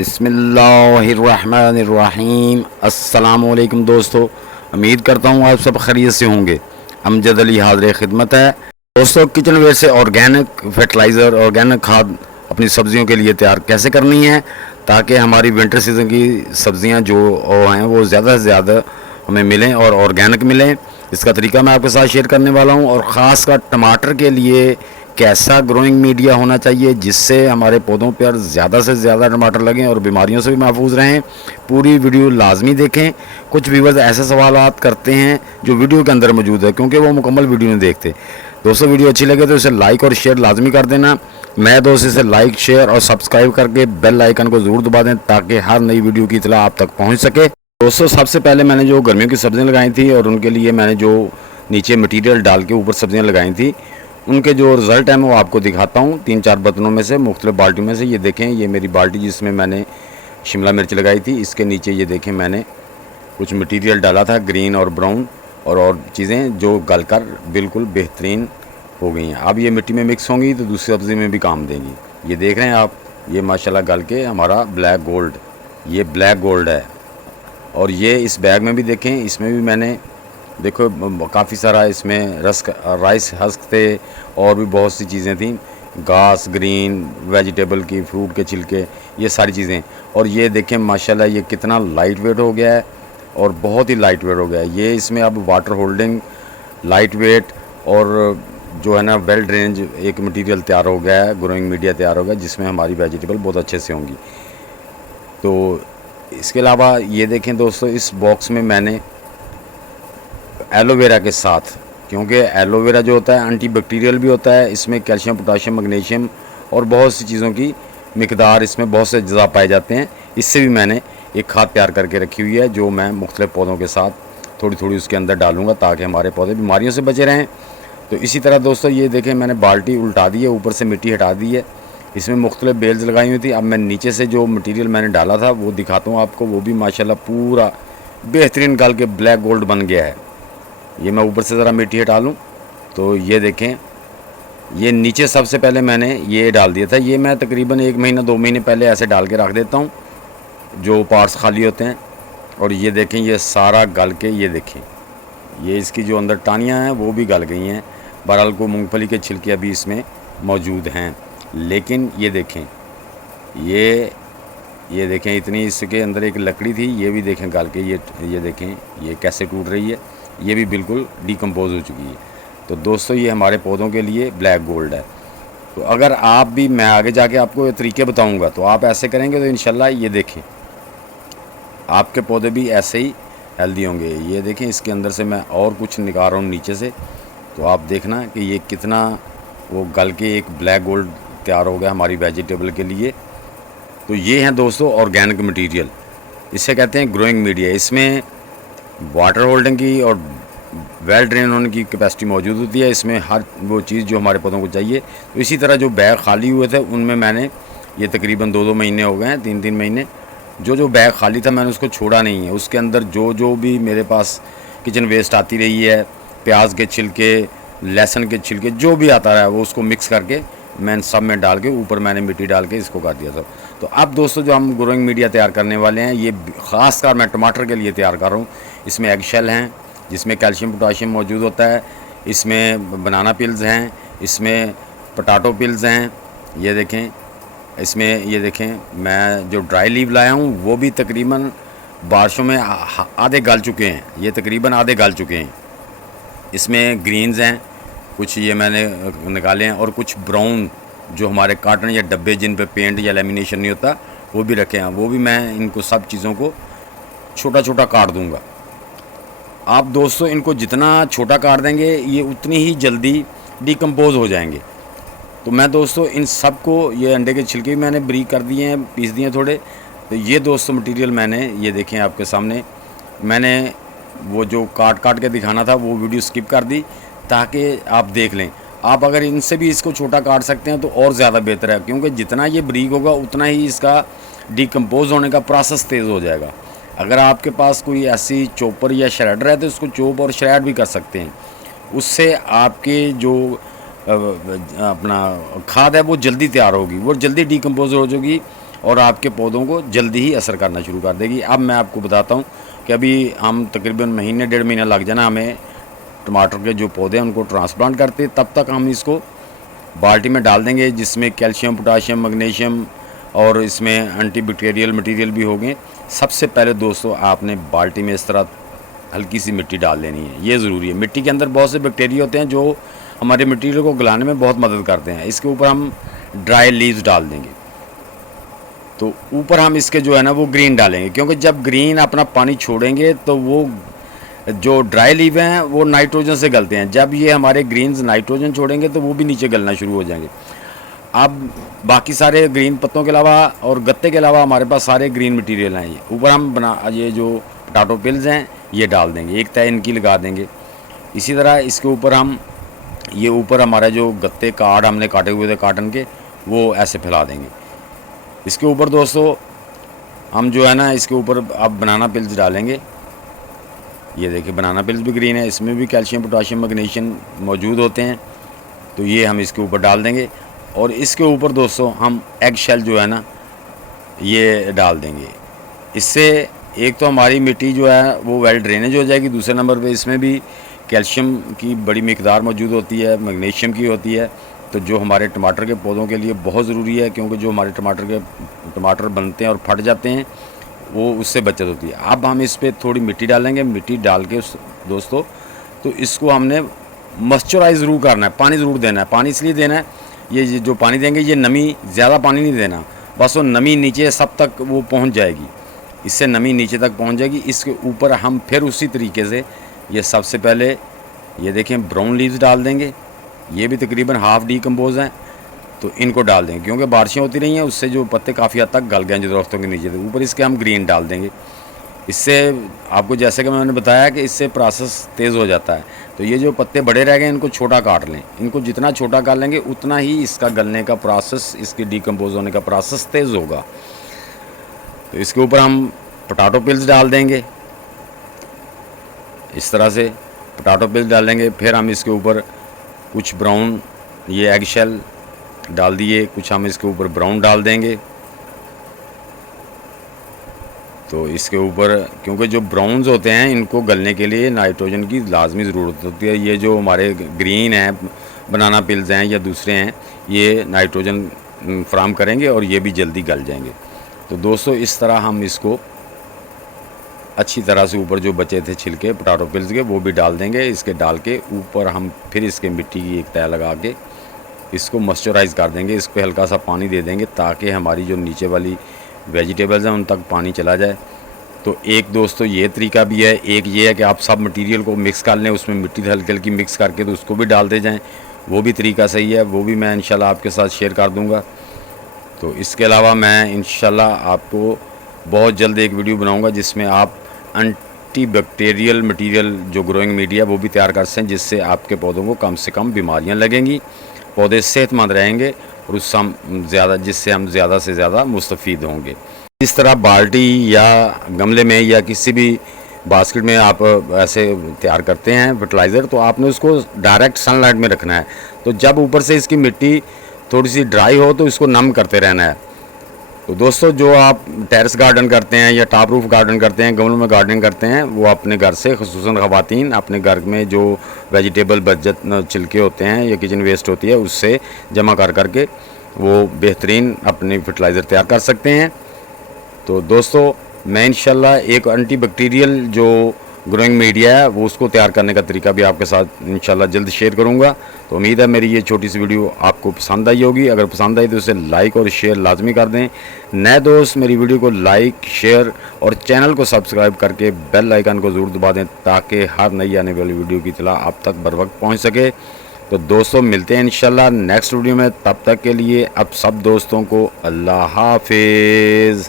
बिस्मिल्लाहिर्रहमानिर्रहीम। अस्सलामुअलैकुम दोस्तों, उम्मीद करता हूँ आप सब खैरियत से होंगे। अमजद अली हाज़िर खिदमत है। दोस्तों, किचन वेयर से ऑर्गेनिक फर्टिलाइज़र, ऑर्गेनिक खाद अपनी सब्जियों के लिए तैयार कैसे करनी है ताकि हमारी विंटर सीज़न की सब्जियां जो हैं वो ज़्यादा से ज़्यादा हमें मिलें और ऑर्गेनिक मिलें, इसका तरीका मैं आपके साथ शेयर करने वाला हूं। और ख़ासकर टमाटर के लिए कैसा ग्रोइंग मीडिया होना चाहिए जिससे हमारे पौधों पर ज़्यादा से ज़्यादा टमाटर लगें और बीमारियों से भी महफूज रहें। पूरी वीडियो लाजमी देखें। कुछ व्यूवर्स ऐसे सवालात करते हैं जो वीडियो के अंदर मौजूद है क्योंकि वो मुकम्मल वीडियो नहीं देखते। दोस्तों, वीडियो अच्छी लगे तो इसे लाइक और शेयर लाजमी कर देना। मैं दोस्त इसे लाइक, शेयर और सब्सक्राइब करके बेल आइकन को ज़रूर दबा दें ताकि हर नई वीडियो की इतला आप तक पहुंच सके। दोस्तों, सबसे पहले मैंने जो गर्मियों की सब्जियां लगाई थी और उनके लिए मैंने जो नीचे मटेरियल डाल के ऊपर सब्जियां लगाई थी, उनके जो रिज़ल्ट हैं वो आपको दिखाता हूँ। 3-4 बर्तनों में से, मुख्तलिफ बाल्टियों में से। ये देखें, ये मेरी बाल्टी जिसमें मैंने शिमला मिर्च लगाई थी, इसके नीचे ये देखें मैंने कुछ मटेरियल डाला था, ग्रीन और ब्राउन और चीज़ें जो गलकर बिल्कुल बेहतरीन हो गई हैं। अब ये मिट्टी में मिक्स होंगी तो दूसरी सब्ज़ी में भी काम देंगी। ये देख रहे हैं आप, ये माशाल्लाह गल के हमारा ब्लैक गोल्ड, ये ब्लैक गोल्ड है। और ये इस बैग में भी देखें, इसमें भी मैंने देखो काफ़ी सारा इसमें राइस हस्क थे और भी बहुत सी चीज़ें थी, घास, ग्रीन वेजिटेबल की, फ्रूट के छिलके, ये सारी चीज़ें। और ये देखें माशाल्लाह ये कितना लाइट वेट हो गया है और बहुत ही लाइट वेट हो गया है। ये इसमें अब वाटर होल्डिंग, लाइट वेट और जो है ना वेल ड्रेंज एक मटेरियल तैयार हो गया है, ग्रोइंग मीडिया तैयार हो गया जिसमें हमारी वेजिटेबल बहुत अच्छे से होंगी। तो इसके अलावा ये देखें दोस्तों, इस बॉक्स में मैंने एलोवेरा के साथ, क्योंकि एलोवेरा जो होता है एंटी बैक्टीरियल भी होता है, इसमें कैल्शियम, पोटाशियम, मैग्नीशियम और बहुत सी चीज़ों की मिकदार, इसमें बहुत से अज्जा पाए जाते हैं। इससे भी मैंने एक खाद तैयार करके रखी हुई है जो मैं मुख्तलिफ पौधों के साथ थोड़ी थोड़ी उसके अंदर डालूँगा ताकि हमारे पौधे बीमारियों से बचे रहें। तो इसी तरह दोस्तों ये देखें, मैंने बाल्टी उल्टा दी है, ऊपर से मिट्टी हटा दी है, इसमें मुख्तलिफ बेल्स लगाई हुई थी। अब मैं नीचे से जो मटीरियल मैंने डाला था वो दिखाता हूँ आपको, वो भी माशाल्लाह पूरा बेहतरीन गल के ब्लैक गोल्ड बन गया है। ये मैं ऊपर से ज़रा मिट्टी हटा लूँ तो ये देखें, ये नीचे सबसे पहले मैंने ये डाल दिया था। ये मैं तकरीबन 1 महीना 2 महीने पहले ऐसे डाल के रख देता हूँ जो पार्ट्स खाली होते हैं। और ये देखें, ये सारा गल के, ये देखें, ये इसकी जो अंदर टानियाँ हैं वो भी गल गई हैं। बहरहाल को मूंगफली के छिलके अभी इसमें मौजूद हैं, लेकिन ये देखें, ये देखें, इतनी इसके अंदर एक लकड़ी थी, ये भी देखें गल के, ये देखें ये कैसे टूट रही है, ये भी बिल्कुल डिकम्पोज हो चुकी है। तो दोस्तों, ये हमारे पौधों के लिए ब्लैक गोल्ड है। तो अगर आप भी, मैं आगे जाके आपको ये तरीके बताऊंगा, तो आप ऐसे करेंगे तो इंशाल्लाह ये देखें आपके पौधे भी ऐसे ही हेल्दी होंगे। ये देखें, इसके अंदर से मैं और कुछ निकाल रहा हूँ नीचे से, तो आप देखना कि ये कितना वो गल के एक ब्लैक गोल्ड तैयार हो गया हमारी वेजिटेबल के लिए। तो ये हैं दोस्तों ऑर्गेनिक मटेरियल, इसे कहते हैं ग्रोइंग मीडिया। इसमें वाटर होल्डिंग की और वेल ड्रेन होने की कैपेसिटी मौजूद होती है, इसमें हर वो चीज़ जो हमारे पौधों को चाहिए। तो इसी तरह जो बैग खाली हुए थे उनमें मैंने, ये तकरीबन 2-2 महीने हो गए हैं, 3-3 महीने, जो बैग खाली था मैंने उसको छोड़ा नहीं है। उसके अंदर जो भी मेरे पास किचन वेस्ट आती रही है, प्याज के छिलके, लहसुन के छिलके, जो भी आता रहा है वो उसको मिक्स करके मैं सब में डाल के ऊपर मैंने मिट्टी डाल के इसको कर दिया था। तो अब दोस्तों जो हम ग्रोइंग मीडिया तैयार करने वाले हैं, ये ख़ासकर मैं टमाटर के लिए तैयार कर रहा हूँ। इसमें एग शेल हैं जिसमें कैल्शियम, पोटाशियम मौजूद होता है, इसमें बनाना पिल्स हैं, इसमें पोटैटो पिल्स हैं, ये देखें, इसमें ये देखें मैं जो ड्राई लीव लाया हूँ वो भी तकरीबन बारिशों में आधे गल चुके हैं, ये तकरीबन आधे गल चुके हैं। इसमें ग्रीन्स हैं कुछ, ये मैंने निकाले हैं, और कुछ ब्राउन जो हमारे कार्टन या डब्बे जिन पे पेंट या लेमिनेशन नहीं होता वो भी रखे हैं। वो भी मैं इनको सब चीज़ों को छोटा छोटा काट दूंगा। आप दोस्तों इनको जितना छोटा काट देंगे ये उतनी ही जल्दी डिकम्पोज हो जाएंगे। तो मैं दोस्तों इन सब को, ये अंडे के छिलके भी मैंने ब्रीक कर दिए हैं, पीस दिए हैं थोड़े। तो ये दोस्तों मटेरियल मैंने, ये देखें आपके सामने, मैंने वो जो काट के दिखाना था वो वीडियो स्किप कर दी ताकि आप देख लें। आप अगर इनसे भी इसको छोटा काट सकते हैं तो और ज़्यादा बेहतर है, क्योंकि जितना ये ब्रीक होगा उतना ही इसका डिकम्पोज होने का प्रोसेस तेज़ हो जाएगा। अगर आपके पास कोई ऐसी चॉपर या श्रेडर है तो इसको चॉप और श्रेड भी कर सकते हैं, उससे आपके जो अपना खाद है वो जल्दी तैयार होगी, वो जल्दी डिकम्पोज हो जाएगी और आपके पौधों को जल्दी ही असर करना शुरू कर देगी। अब मैं आपको बताता हूँ कि अभी हम तकरीबन महीने 1.5 महीना लग जाना हमें टमाटर के जो पौधे हैं उनको ट्रांसप्लांट करते। तब तक हम इसको बाल्टी में डाल देंगे जिसमें कैल्शियम, पोटाशियम, मैग्नीशियम और इसमें एंटीबैक्टीरियल मटेरियल भी होंगे। सबसे पहले दोस्तों आपने बाल्टी में इस तरह हल्की सी मिट्टी डाल लेनी है, ये ज़रूरी है। मिट्टी के अंदर बहुत से बैक्टीरिया होते हैं जो हमारे मटेरियल को गलाने में बहुत मदद करते हैं। इसके ऊपर हम ड्राई लीव्स डाल देंगे। तो ऊपर हम इसके जो है ना वो ग्रीन डालेंगे, क्योंकि जब ग्रीन अपना पानी छोड़ेंगे तो वो जो ड्राई लीव हैं वो नाइट्रोजन से गलते हैं। जब ये हमारे ग्रीन्स नाइट्रोजन छोड़ेंगे तो वो भी नीचे गलना शुरू हो जाएंगे। अब बाकी सारे ग्रीन पत्तों के अलावा और गत्ते के अलावा हमारे पास सारे ग्रीन मटेरियल हैं। ये ऊपर हम ये जो पोटैटो पिल्स हैं ये डाल देंगे, एक तय इनकी लगा देंगे। इसी तरह इसके ऊपर हम ये ऊपर हमारा जो गत्ते कार्ड हमने काटे हुए थे काटन के वो ऐसे फैला देंगे। इसके ऊपर दोस्तों हम जो है ना इसके ऊपर अब बनाना पिल्स डालेंगे। ये देखिए बनाना पिल्स भी ग्रीन है, इसमें भी कैल्शियम, पोटाशियम, मैग्नीशियम मौजूद होते हैं। तो ये हम इसके ऊपर डाल देंगे। और इसके ऊपर दोस्तों हम एग शेल जो है ना ये डाल देंगे। इससे एक तो हमारी मिट्टी जो है वो वेल ड्रेनेज हो जाएगी, दूसरे नंबर पे इसमें भी कैल्शियम की बड़ी मिकदार मौजूद होती है, मैग्नीशियम की होती है। तो जो हमारे टमाटर के पौधों के लिए बहुत ज़रूरी है, क्योंकि जो हमारे टमाटर बनते हैं और फट जाते हैं वो उससे बचत होती है। अब हम इस पर थोड़ी मिट्टी डालेंगे। मिट्टी डाल के दोस्तों तो इसको हमने मॉइस्चराइज ज़रूर करना है, पानी ज़रूर देना है। पानी इसलिए देना है, ये जो पानी देंगे ये नमी, ज़्यादा पानी नहीं देना, बस वो नमी नीचे सब तक वो पहुंच जाएगी, इससे नमी नीचे तक पहुंच जाएगी। इसके ऊपर हम फिर उसी तरीके से ये सबसे पहले ये देखें ब्राउन लीव्स डाल देंगे। ये भी तकरीबन हाफ़ डीकम्पोज हैं, तो इनको डाल देंगे क्योंकि बारिशें होती रही हैं, उससे जो पत्ते काफ़ी हद तक गल गए हैं जो दरख्तों के नीचे थे। ऊपर इसके हम ग्रीन डाल देंगे। इससे आपको जैसे कि मैंने बताया कि इससे प्रोसेस तेज़ हो जाता है। तो ये जो पत्ते बड़े रह गए इनको छोटा काट लें। इनको जितना छोटा काट लेंगे उतना ही इसका गलने का प्रोसेस, इसके डीकम्पोज होने का प्रोसेस तेज़ होगा। तो इसके ऊपर हम पोटैटो पिल्स डाल देंगे। इस तरह से पोटैटो पिल्स डालेंगे। फिर हम इसके ऊपर कुछ ब्राउन ये एग शेल डाल दिए, कुछ हम इसके ऊपर ब्राउन डाल देंगे। तो इसके ऊपर क्योंकि जो ब्राउन्स होते हैं इनको गलने के लिए नाइट्रोजन की लाजमी ज़रूरत होती है। ये जो हमारे ग्रीन हैं, बनाना पिल्स हैं या दूसरे हैं, ये नाइट्रोजन फ्राहम करेंगे और ये भी जल्दी गल जाएंगे। तो दोस्तों इस तरह हम इसको अच्छी तरह से ऊपर जो बचे थे छिलके पोटैटो पिल्स के वो भी डाल देंगे। इसके डाल के ऊपर हम फिर इसके मिट्टी की एक तय लगा के इसको मॉइस्चराइज़ कर देंगे। इस पर हल्का सा पानी दे देंगे ताकि हमारी जो नीचे वाली वेजिटेबल्स हैं उन तक पानी चला जाए। तो एक दोस्तों ये तरीका भी है। एक ये है कि आप सब मटेरियल को मिक्स कर लें, उसमें मिट्टी हल्की हल्की मिक्स करके तो उसको भी डालते जाएं, वो भी तरीका सही है। वो भी मैं इंशाल्लाह आपके साथ शेयर कर दूंगा। तो इसके अलावा मैं इंशाल्लाह आपको बहुत जल्द एक वीडियो बनाऊंगा जिसमें आप एंटीबैक्टीरियल मटेरियल जो ग्रोइंग मीडिया वो भी तैयार कर सकें, जिससे आपके पौधों को कम से कम बीमारियाँ लगेंगी, पौधे सेहतमंद रहेंगे और जिससे हम ज़्यादा से ज़्यादा मुस्तफ़ीद होंगे। इस तरह बाल्टी या गमले में या किसी भी बास्केट में आप ऐसे तैयार करते हैं फर्टिलाइज़र, तो आपने उसको डायरेक्ट सनलाइट में रखना है। तो जब ऊपर से इसकी मिट्टी थोड़ी सी ड्राई हो तो इसको नम करते रहना है। तो दोस्तों जो आप टेरेस गार्डन करते हैं या टॉप रूफ गार्डन करते हैं, गमलों में गार्डनिंग करते हैं, वो अपने घर से ख़ुसूसन ख़वातीन अपने घर में जो वेजिटेबल बचत छिलके होते हैं या किचन वेस्ट होती है उससे जमा कर करके वो बेहतरीन अपनी फर्टिलाइज़र तैयार कर सकते हैं। तो दोस्तों मैं इंशाल्लाह एक एंटीबैक्टीरियल जो ग्रोइंग मीडिया है वो उसको तैयार करने का तरीका भी आपके साथ इंशाल्लाह जल्द शेयर करूंगा। तो उम्मीद है मेरी ये छोटी सी वीडियो आपको पसंद आई होगी। अगर पसंद आई तो उसे लाइक और शेयर लाजमी कर दें। नए दोस्त मेरी वीडियो को लाइक, शेयर और चैनल को सब्सक्राइब करके बेल आइकन को ज़रूर दबा दें ताकि हर नई आने वाली वीडियो की इत्तला आप तक बर वक्त पहुँच सके। तो दोस्तों मिलते हैं इंशाल्लाह नेक्स्ट वीडियो में। तब तक के लिए अब सब दोस्तों को अल्लाह हाफिज़।